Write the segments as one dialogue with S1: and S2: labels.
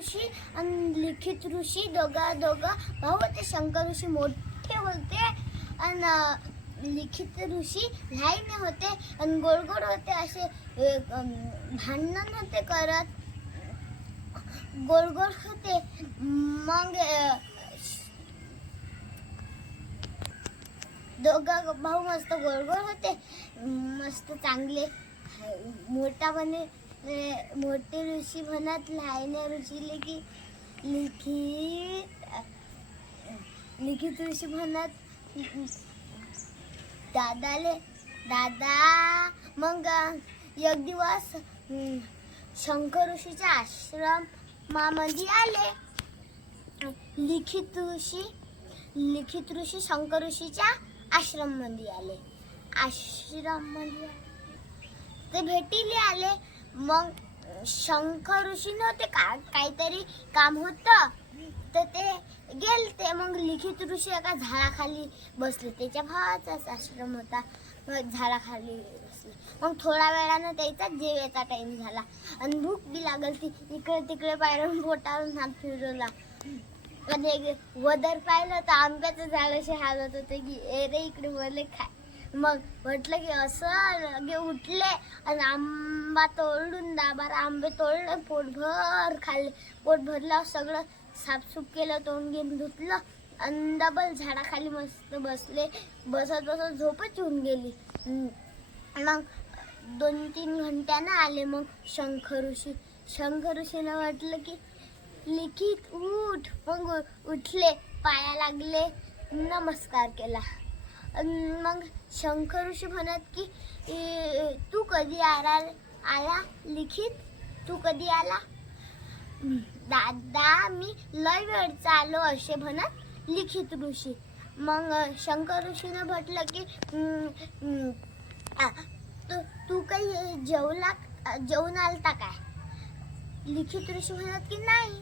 S1: ऋषी आणि लिखित ऋषी दोघा दोघं भाऊ होते शंकर ऋषी मोठे होते आणि लिखित ऋषी लहान होते आणि गोड गोड होते असे भांडण होते करत. गोड गोड होते. मग दोघा दोघं भाऊ मस्त गोड गोड होते. मस्त चांगले मोठा बने मोठे ऋषी म्हणत लहान ऋषीले की लिखित लिखित ऋषी म्हणत दादाले दादा मग एक दिवस हम्म, शंकर ऋषीच्या आश्रमामध्ये आले. लिखित ऋषी लिखित ऋषी शंकर ऋषीच्या आश्रममध्ये आले. आश्रममध्ये ते भेटीले आले. मग शंकर ऋषी नव्हते का काहीतरी काम होतं तर ते गेलते. मग लिखित ऋषी एका झाडाखाली बसले. त्याच्या भावाचा आश्रम होता. मग झाडाखाली बसले. मग थोड्या वेळानं त्याचा जेवायचा टाइम झाला. आणि भूक बी लागल ती इकडे तिकडे पायरून पोटावरून हात फिरवला. आणि एक वदर पाहिलं तर आंब्याचं झाड असे हालत होते की ए रे इकडे मला खाय मग म्हटलं की असं लगे उठले आणि आंबा तोडून दाबार आंबे तोडले पोटभर खाल्ले. पोट भरल्यावर सगळं साफसूफ केलं तोंड घेऊन धुतलं आणि डबल झाडाखाली मस्त बसले. बसत बसत झोपच येऊन गेली. मग दोन तीन घंट्यानं आले मग शंकर ऋषी. शंकर ऋषीनं म्हटलं की लिखित उठ. मग उठले पाया लागले नमस्कार केला. मग शंकर ऋषी म्हणत की तू कधी आला आला लिखित? तू कधी आला? दादा मी लय वेळचा आलो असे म्हणत लिखित ऋषी. मग शंकर ऋषीनं म्हटलं की तू तू काही जेवला जेवून आलता काय? लिखित ऋषी म्हणत की नाही.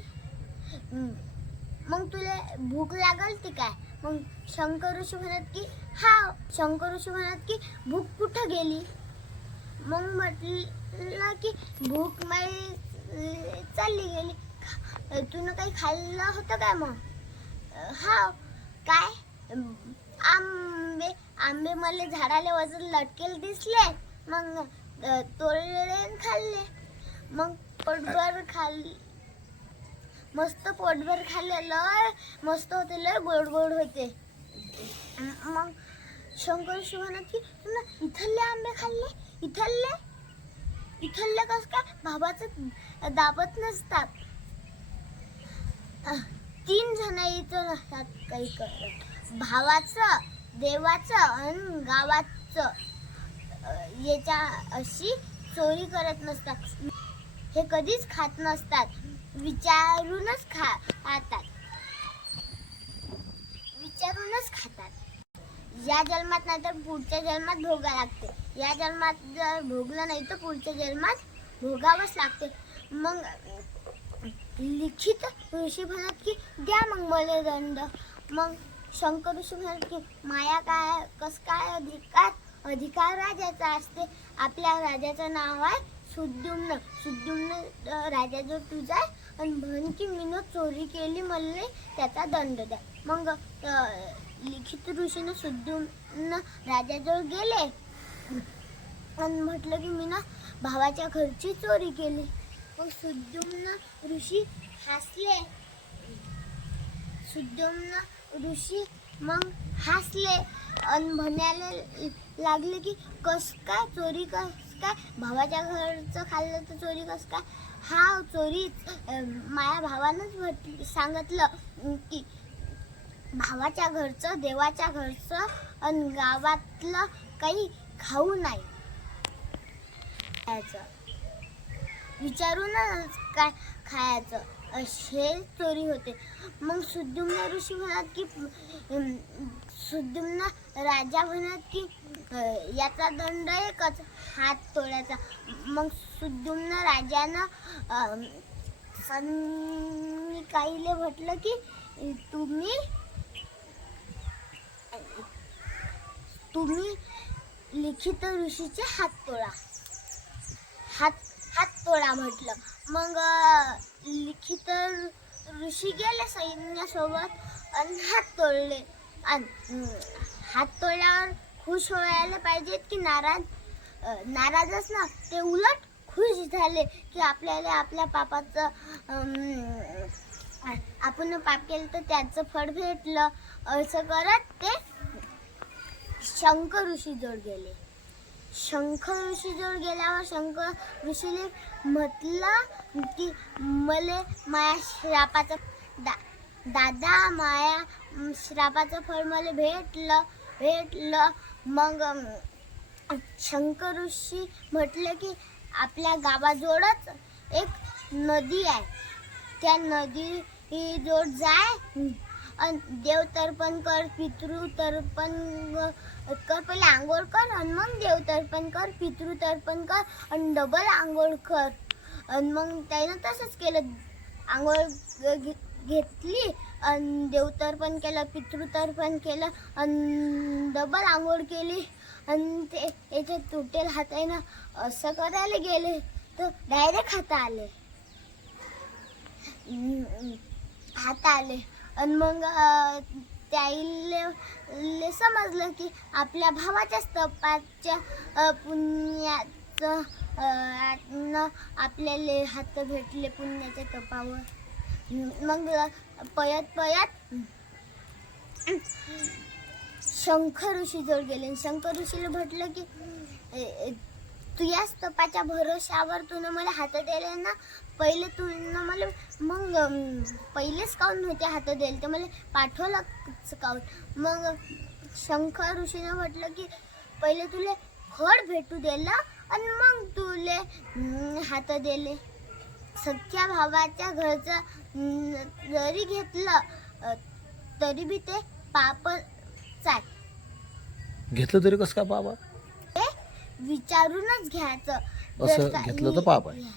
S1: मग तुला भूक लागल ती काय? मग शंकर ऋषी म्हणत की हा शंकर ऋषी म्हणत की भूक कुठं गेली? मग म्हटलं की भूक माई चालली गेली. खा- तुनं काही खाल्लं होतं काय मग? हा काय? आंबे आंबे मला झाडाला वजन लटकेल दिसले. मग तोडले खाल्ले. मग पोटभर खाल्ली. मस्त पोटभर खाल्ले लय मस्त होते लय गोड गोड होते. मग शंकर शिव की तुला इथले आंबे खाल्ले? इथले इथले कस काय? भावाचं दाबत नसतात. तीन जण इथं नसतात काही करत. भावाचं देवाचं आणि गावाचं. याच्या अशी चोरी करत नसतात. हे कधीच खात नसतात. विचारूनच खा खातात. विचारूनच खातात. या जन्मात नाही तर पुढच्या जन्मात भोगा लागते. या जन्मात जर भोगलं नाही तर पुढच्या जन्मात भोगावंच लागते. मग लिखित ऋषी म्हणत की द्या मग मला दंड. मग शंकर ऋषी म्हणत की माया काय कस काय अधिकार अधिकार राजाचा असते? आपल्या राजाचं नाव आहे सुद्युम्न सुद्युम्न अं, राजाजवळ तुझा आणि म्हण की मीनं चोरी केली मला त्याचा दंड द्या. मग लिखित ऋषीनं सुद्युम्न राजाजवळ गेले आणि म्हटलं की मीनं भावाच्या घरची चोरी केली. मग सुद्युम्न ऋषी हसले. सुद्युम्न ऋषी मग हसले आणि म्हणायला लागले की कस काय चोरी कस काय? भावाच्या घरचं खाल्लं तर चोरी कस काय? हा चोरी माझ्या भावानंच म्हटली सांगितलं की भावाच्या घरचं देवाच्या घरचं आणि गावातलं काही खाऊ नाही. खायचं. विचारूनच काय खायचं? असे चोरी होते. मग सुद्युम्न ऋषी म्हणत की सुद्युम्न राजा म्हणत की याचा दंड एकच हात तोडायचा. मग सुद्युम्न राजानं काहीले म्हटलं की तुम्ही तुम्ही लिखित ऋषीचे हात तोडा. हात हात तोडा म्हटलं. मग लिखित ऋषी गेले सैन्यासोबत आणि हात तोडले. आणि हात तोडल्यावर खुश व्हायला पाहिजेत की नाराज? नाराजच ना ते उलट खुश झाले की आपल्याला आपल्या पापाचं आपण पाप केलं तर त्याचं फळ भेटलं. असं करत ते शंकर ऋषी जोड गेले. शंख ऋषी जवळ गेल्यावर शंख ऋषीने म्हटलं की मले माया श्रापाचं दा दादा माया श्रापाचं फळ मला भेटलं भेटलं. मग शंख ऋषी म्हटलं की आपल्या गावाजवळच एक नदी आहे. त्या नदी जोड जाय. अन देव तर्पण कर पितृ तर्पण कर पहिले आंघोळ कर आणि मग देव तर्पण कर पितृ तर्पण कर आणि डबल आंघोळ कर. आणि मग त्यानं तसंच केलं. आंघोळ घेतली आणि देवतर्पण केलं पितृतर्पण केलं आणि डबल आंघोळ केली. आणि ते याच्यात तुटेल हातानं असं करायला गेले तर डायरेक्ट हाता आले. हात आले. आणि मग आईले समजलं की आपल्या भावाच्या स्तपाच्या पुण्याचं आपल्याला हात भेटले पुण्याच्या तपावर मग पयत पयत शंकर ऋषीजवळ गेले. शंकर ऋषीला म्हटलं की ए, ए, तू या स्तपाच्या भरोशावर तुनं मला हात दिले ना पहिले तुनं मला मग पहिलेच काऊन होते हात दिले तर मला पाठवलं काऊन? मग शंकर ऋषीनं म्हटलं की पहिले तुले फळ भेटू दिलं आणि मग तुले हात दिले. सख्या भावाच्या घरचं जरी घेतलं तरी बी ते पापच आहे
S2: घेतलं तरी कसं काय बाबा
S1: विचारूनच घ्यायचं
S2: असं घेतलं तर पाप आहे.